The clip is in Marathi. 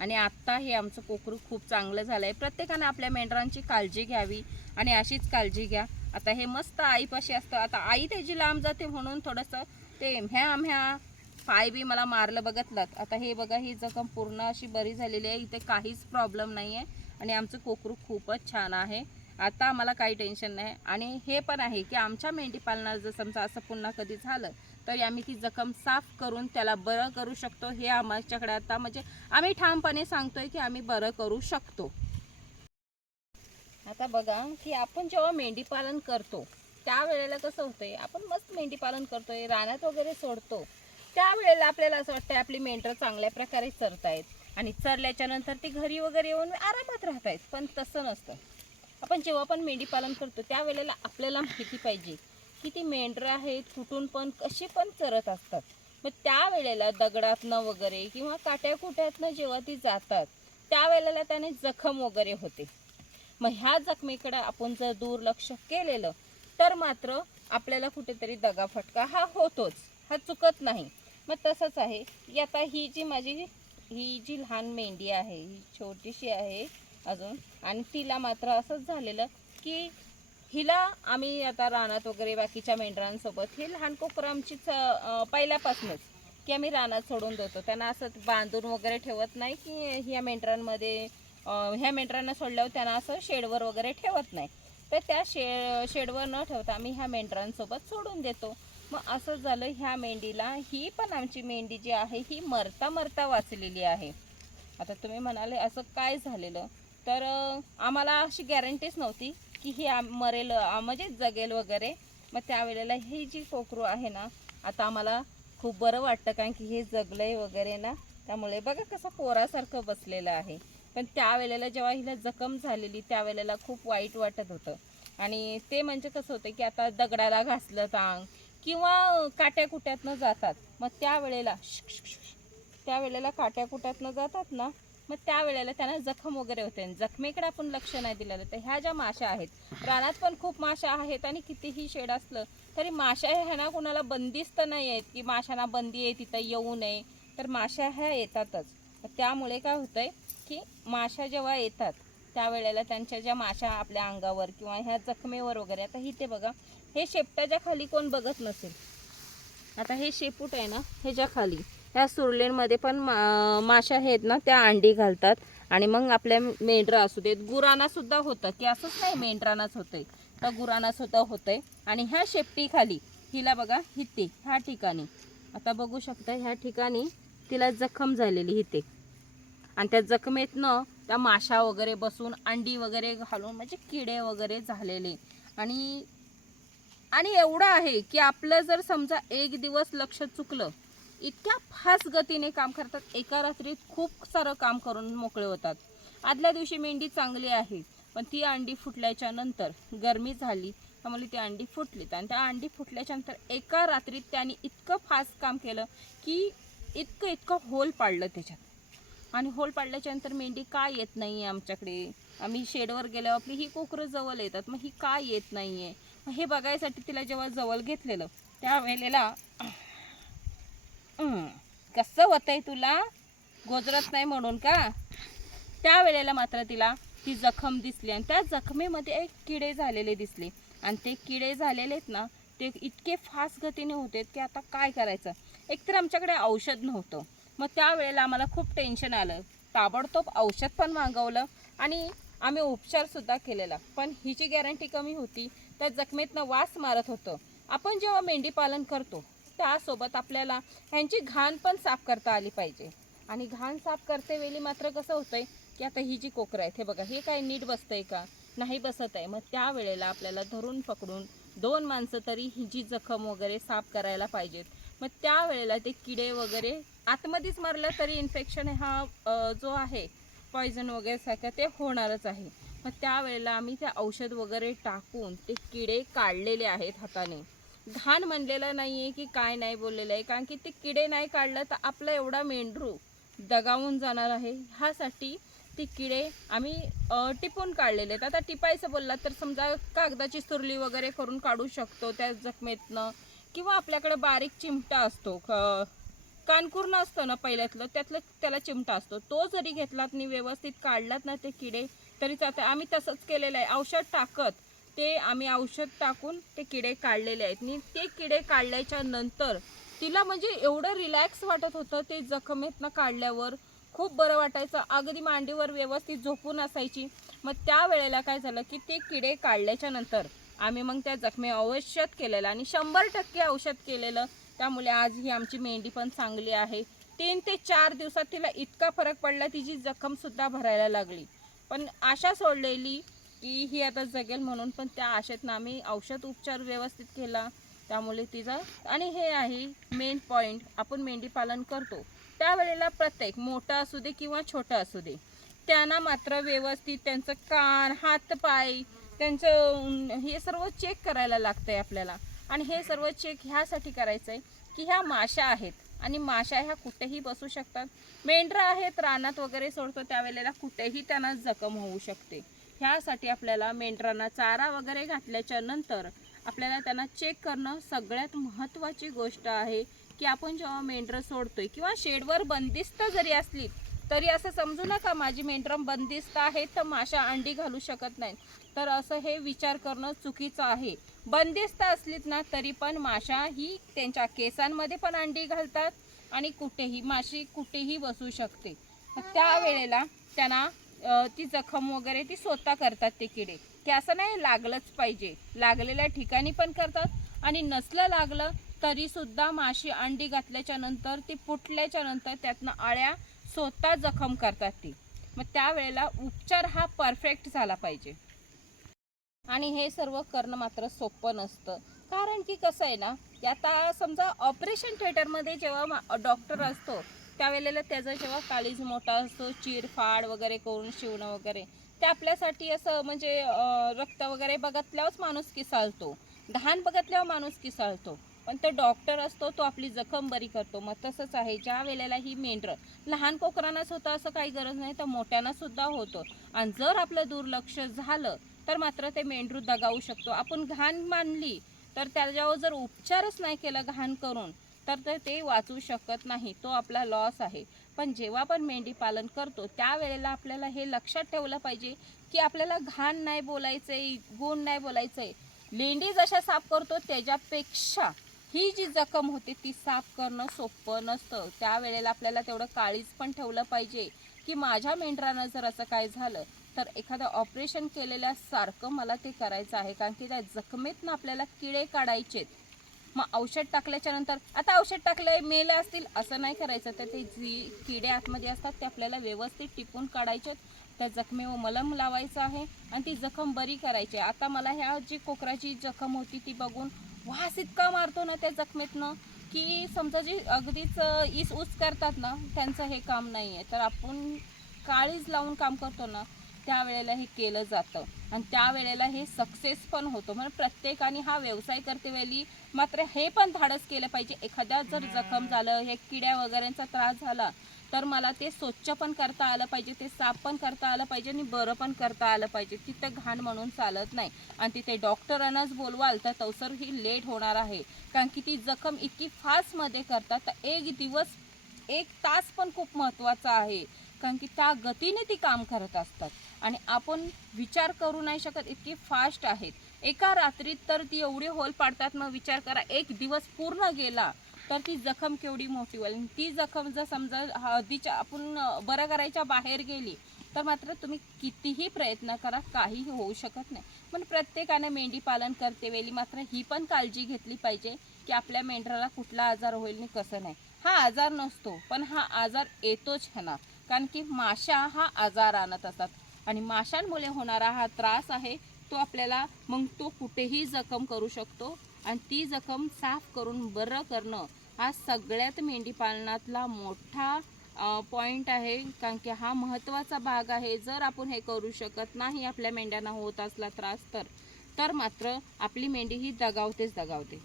आणि आत्ता हे आमचं कोकरू खूप चांगलं झालं आहे. प्रत्येकाने आपल्या मेंढरांची काळजी घ्यावी आणि अशीच काळजी घ्या. आता हे मस्त आईपाशी असतं. आता आई त्याची लांब जाते म्हणून थोडंसं ते म्ह्या पाय बी मला मारलं बघितलं. आता हे बघा, ही जखम पूर्ण अशी बरी झालेली आहे. इथे काहीच प्रॉब्लेम नाही आहे आणि आमचं कोकरू खूपच छान आहे. आता आम्हाला काही टेन्शन नाही. आणि हे पण आहे की आमच्या मेंढी पालनाला जर समजा असं पुन्हा कधी झालं तर आम्ही ती जखम साफ करून त्याला बरं करू शकतो. हे आमच्याकडे आता म्हणजे आम्ही ठामपणे सांगतोय की आम्ही बरं करू शकतो. आता बघा की आपण जेव्हा मेंढी पालन करतो त्यावेळेला कसं होतंय, आपण मस्त मेंढी पालन करतोय, रानात वगैरे सोडतो, त्यावेळेला आपल्याला असं वाटतं आपली मेंढरं चांगल्या प्रकारे चरतायत आणि चरल्याच्या नंतर ती घरी वगैरे येऊन आरामात राहतायत. पण तसं नसतं. आपण जेव्हा पण मेंढी पालन करतो त्यावेळेला आपल्याला माहिती पाहिजे की ती मेंढरं आहेत कुठून पण कशी पण चरत असतात. मग त्यावेळेला दगडातनं वगैरे किंवा काट्याकुट्यातनं जेव्हा ती जातात त्यावेळेला त्याने जखम वगैरे होते. मग ह्या जखमेकडे आपण जर दुर्लक्ष केलेलं तर मात्र आपल्याला कुठेतरी दगाफटका हा होतोच, हा चुकत नाही. मग तसंच आहे की आता ही जी लहान मेंढी आहे, ही छोटीशी आहे अजून, आणि तिला मात्र असंच झालेलं की हिला आम्ही आता रानात वगैरे बाकीच्या मेंढरांसोबत ही लहान कोकरं आमचीच पहिल्यापासूनच की आम्ही रानात सोडून देतो. त्यांना असं बांधून वगैरे ठेवत नाही की ह्या मेंढरांमध्ये ह्या मेंढरांना सोडल्यावर त्यांना असं शेडवर वगैरे ठेवत नाही. तर त्या शेडवर न ठेवता आम्ही ह्या मेंढरांसोबत सोडून देतो. मग असं झालं, ह्या मेंढीला, ही पण आमची मेंढी जी आहे ही मरता मरता वाचलेली आहे. आता तुम्ही म्हणाले असं काय झालेलं, तर आम्हाला अशी गॅरंटीच नव्हती की ही मरेल म्हणजे जगेल वगैरे. मग त्यावेळेला ही जी कोकरू आहे ना, आता आम्हाला खूप बरं वाटतं कारण की हे जगलंय वगैरे ना, त्यामुळे बघा कसं पोरासारखं बसलेलं आहे. पण त्यावेळेला जेव्हा हिला जखम झालेली त्यावेळेला खूप वाईट वाटत होतं. आणि ते म्हणजे कसं होतं की आता दगडाला घासलं टांग किंवा काट्याकुट्यातनं जातात, मग त्यावेळेला काट्याकुट्यातनं जातात ना, मग त्यावेळेला त्यांना जखम वगैरे होते. जखमेकडे आपण लक्ष नाही दिलेलं. तर ह्या ज्या माशा आहेत, रानात पण खूप माशा आहेत आणि कितीही शेड असलं तरी माशा ह्या ना कुणाला बंदिस्त नाही आहेत की माशांना बंदी आहे तिथं येऊ नये. तर माशा ह्या येतातच. त्यामुळे काय होतंय की माशा जेव्हा येतात त्यावेळेला त्यांच्या ज्या माशा आपल्या अंगावर किंवा ह्या जखमेवर वगैरे, आता इथे बघा, हे शेपटाच्या खाली कोण बघत नसेल. आता हे शेपूट आहे ना, ह्याच्या खाली ह्या सुरलेंमध्ये पण माशा आहेत ना, त्या अंडी घालतात. आणि मग आपल्या मेंढरा असू देत, गुरांना सुद्धा होतं की असंच नाही मेंढरांनाच होतंय, तर गुरांना सुद्धा होतंय. आणि ह्या शेपटी खाली हिला बघा, हिते ह्या ठिकाणी आता बघू शकता, ह्या ठिकाणी तिला जखम झालेली इथे. आणि त्या जखमेतनं त्या माशा वगैरे बसून अंडी वगैरे घालून म्हणजे किडे वगैरे झालेले. आणि आणि एवढं आहे की आपलं जर समजा एक दिवस लक्ष चुकलं, इतक्या फास्ट गतीने काम करतात, एका रात्रीत खूप सारं काम करून मोकळे होतात. आदल्या दिवशी मेंढी चांगली आहे पण ती अंडी फुटल्याच्या नंतर गरमी झाली त्यामुळे ती अंडी फुटलीत. आणि त्या अंडी फुटल्याच्या नंतर एका रात्रीत त्यांनी इतकं फास्ट काम केलं की इतकं होल पाडलं त्याच्यात. आणि होल पाडल्याच्या नंतर मेंढी का येत नाही आहे आमच्याकडे, आम्ही शेडवर गेल्यावर आपली ही कोकरं जवळ येतात, मग ही का येत नाही आहे. हे बघायसाठी तिला जेव्हा जवळ घेतलेलं त्यावेळेला कसं होतंय तुला, गोजरत नाही म्हणून का, त्यावेळेला मात्र तिला ती जखम दिसली. आणि त्या जखमेमध्ये एक किडे झालेले दिसले. आणि ते किडे झालेलेत ना, ते इतके फास्ट गतीने होते की आता काय करायचं. एकतर आमच्याकडे औषध नव्हतं. मग त्यावेळेला आम्हाला खूप टेन्शन आलं. ताबडतोब औषध पण मागवलं आणि आम्ही उपचारसुद्धा केलेला. पण हिची गॅरंटी कमी होती, त्या जखमेतनं वास मारत होतं. आपण जेव्हा मेंढी पालन करतो त्यासोबत आपल्याला ह्यांची घाण पण साफ करता आली पाहिजे. आणि घाण साफ करते वेळी मात्र कसं होतंय की आता ही जी कोकरं आहेत, हे बघा, हे काय नीट बसतंय का, नाही बसत आहे. मग त्यावेळेला आपल्याला धरून पकडून 2 माणसं तरी ही जी जखम वगैरे साफ करायला पाहिजेत. मग त्यावेळेला ते किडे वगैरे आतमध्येच मारलं तरी इन्फेक्शन हा जो आहे पॉयझन वगैरे सारखं ते होणारच आहे. मग त्यावेळेला आम्ही ते औषध वगैरे टाकून ते किडे काढलेले आहेत हाताने. घाण म्हणलेलं नाही आहे की काय नाही बोललेलं आहे, कारण की ते किडे नाही काढलं तर आपलं एवढा मेंढरू दगावून जाणार आहे. ह्यासाठी ती किडे आम्ही टिपून काढलेले आहेत. आता टिपायचं बोलला तर समजा कागदाची सुरली वगैरे करून काढू शकतो त्या जखमेतनं, किंवा आपल्याकडे बारीक चिमटा असतो कानकुर्ण असतो ना पहिल्यातलं, त्यातलं त्याला चिमटा असतो, तो जरी घेतलात आणि व्यवस्थित काढलात ना ते किडे तरी चालतं. आम्ही तसंच केलेलं आहे, औषध टाकत ते आम्ही औषध टाकून ते किडे काढलेले आहेत. आणि ते किडे काढल्याच्या नंतर तिला म्हणजे एवढं रिलॅक्स वाटत होतं ते जखमेतनं काढल्यावर, खूप बरं वाटायचं. अगदी मांडीवर व्यवस्थित झोपून असायची. मग त्या वेळेला काय झालं की ते किडे काढल्याच्या नंतर आम्ही मग त्या जखमी औषध केलेलं आणि 100% औषध केलेलं. त्यामुळे आज ही आमची मेंढी पण चांगली आहे. 3 ते 4 दिवसात तिला इतका फरक पडला, तिची जखमसुद्धा भरायला लागली. पण आशा सोडलेली की ही आता जगेल म्हणून, पण त्या आशेतनं आम्ही औषध उपचार व्यवस्थित केला. त्यामुळे तिचं आणि हे आहे मेन पॉईंट, आपण मेंढी पालन करतो त्यावेळेला प्रत्येक मोठं असू दे किंवा छोटं असू दे, त्यांना मात्र व्यवस्थित त्यांचं कान, हात, पाय, त्यांचं हे सर्व चेक करायला लागतं आहे आपल्याला. आणि हे सर्व चेक ह्यासाठी करायचं आहे की ह्या माशा आहेत आणि माशा ह्या कुठेही बसू शकतात. मेंढरं आहेत, रानात वगैरे सोडतो त्यावेळेला कुठेही त्यांना जखम होऊ शकते. ह्यासाठी आपल्याला मेंढरांना चारा वगैरे घातल्याच्या नंतर आपल्याला त्यांना चेक करणं सगळ्यात महत्त्वाची गोष्ट आहे. की आपण जेव्हा मेंढरं सोडतोय किंवा शेडवर बंदिस्त जरी असली तरी असं समजू नका माझी मेंढरं बंदिस्त आहेत तर माशा अंडी घालू शकत नाही, तर असं हे विचार करणं चुकीचं आहे. बंदिस्त असलीत ना तरी पण माशा ही त्यांच्या केसांमध्ये पण अंडी घालतात आणि कुठेही माशी कुठेही बसू शकते. त्यावेळेला त्यांना ती जखम वगैरे ती स्वतः करतात ते किडे, की असं नाही लागलंच पाहिजे, लागलेल्या ठिकाणी पण करतात आणि नसलं लागलं तरीसुद्धा माशी अंडी घातल्याच्या नंतर ती फुटल्याच्या नंतर त्यातनं अळ्या स्वतः जखम करतात ती. मग त्यावेळेला उपचार हा परफेक्ट झाला पाहिजे. आणि हे सर्व करणं मात्र सोपं नसतं, कारण की कसं आहे ना, आता समजा ऑपरेशन थिएटरमध्ये जेव्हा डॉक्टर असतो त्यावेळेला त्याचा जेव्हा काळीज मोठा असतो, चिरफाड वगैरे करून शिवणं वगैरे, ते आपल्यासाठी असं म्हणजे रक्त वगैरे बघितल्यावरच माणूस किसाळतो, घाण बघितल्यावर माणूस किसाळतो. पण तो डॉक्टर असतो तो आपली जखम बरी करतो. मग तसंच आहे, ज्या वेळेला ही मेंढरं लहान कोकरांनाच होतं असं काही गरज नाही, तर मोठ्यांना सुद्धा होतं. आणि जर आपलं दुर्लक्ष झालं तर मात्र ते मेंढरू दगावू शकतो. आपण घाण मानली तर त्याच्यावर जर उपचारच नाही केला घाण करून तर ते वाचू शकत नाही, तो आपला लॉस आहे. पण जेव्हा आपण मेंढी पालन करतो त्यावेळेला आपल्याला हे लक्षात ठेवलं पाहिजे की आपल्याला घाण नाही बोलायचंय, गुण नाही बोलायचंय. लेंडी जशा साफ करतो त्याच्यापेक्षा ही जी जखम होते ती साफ करणं सोपं नसतं. त्यावेळेला आपल्याला तेवढं काळीज पण ठेवलं पाहिजे की माझ्या मेंढरानं जर असं काय झालं तर एखादं ऑपरेशन केलेल्यासारखं मला ते करायचं आहे, कारण की त्या जखमेतनं आपल्याला किडे काढायचेत. मग औषध टाकल्याच्या नंतर आता औषध टाकलंय मेले असतील असं नाही करायचं, तर ते जी किडे आतमध्ये असतात ते आपल्याला व्यवस्थित टिपून काढायचे, त्या जखमेवर मलम लावायचं आहे आणि ती जखम बरी करायची. आता मला ह्या जी कोकराची जखम होती ती बघून वास इतका मारतो ना त्या जखमेतनं की समजा जी अगदीच इस उस करतात ना त्यांचं हे काम नाही आहे. तर आपण काळीज लावून काम करतो ना त्यावेळेला हे केलं जातं आणि त्यावेळेला हे सक्सेस पण होतो. म्हणजे प्रत्येकाने हा व्यवसाय करते वेळी मात्र हे पण धाडस केलं पाहिजे, एखाद्या जर जखम झालं, हे किड्या वगैरेंचा त्रास झाला तर मला ते स्वच्छ पण करता आलं पाहिजे, ते साफ पण करता आलं पाहिजे आणि बरं पण करता आलं पाहिजे. तिथं घाण म्हणून चालत नाही. आणि तिथे डॉक्टरांनाच बोलवाल तर तवसर ही लेट होणार आहे, कारण की ती जखम इतकी फास्टमध्ये करतात तर एक दिवस 1 तास पण खूप महत्त्वाचा आहे, कारण की त्या गतीने ती काम करत असतात आणि आपण विचार करू नाही शकत, इतकी फास्ट आहेत. एका रात्रीत तर ती एवढी होल पाडतात. मग विचार करा 1 दिवस पूर्ण गेला तर ती जखम केवढी मोठी होईल. ती जखम जर समजा हळदीच्या आपण बरं करायच्या बाहेर गेली तर मात्र तुम्ही कितीही प्रयत्न करा काहीही होऊ शकत नाही. पण प्रत्येकाने मेंढी पालन करते वेळी मात्र ही पण काळजी घेतली पाहिजे की आपल्या मेंढराला कुठला आजार होईल आणि कसं नाही. हा आजार नसतो पण हा आजार येतोच ह्याना, कारण की माशा हा आजार आणत असतात आणि माशांमुळे होणारा हा त्रास आहे तो आपल्याला मग तो कुठेही जखम करू शकतो आणि ती जखम साफ करून बरं करणं हा सगळ्यात मेंढी पालनातला मोठा पॉईंट आहे, कारण की हा महत्त्वाचा भाग आहे. जर आपण हे करू शकत नाही आपल्या मेंढ्यांना होत असला त्रास तर मात्र आपली मेंढी ही दगावतेच दगावते.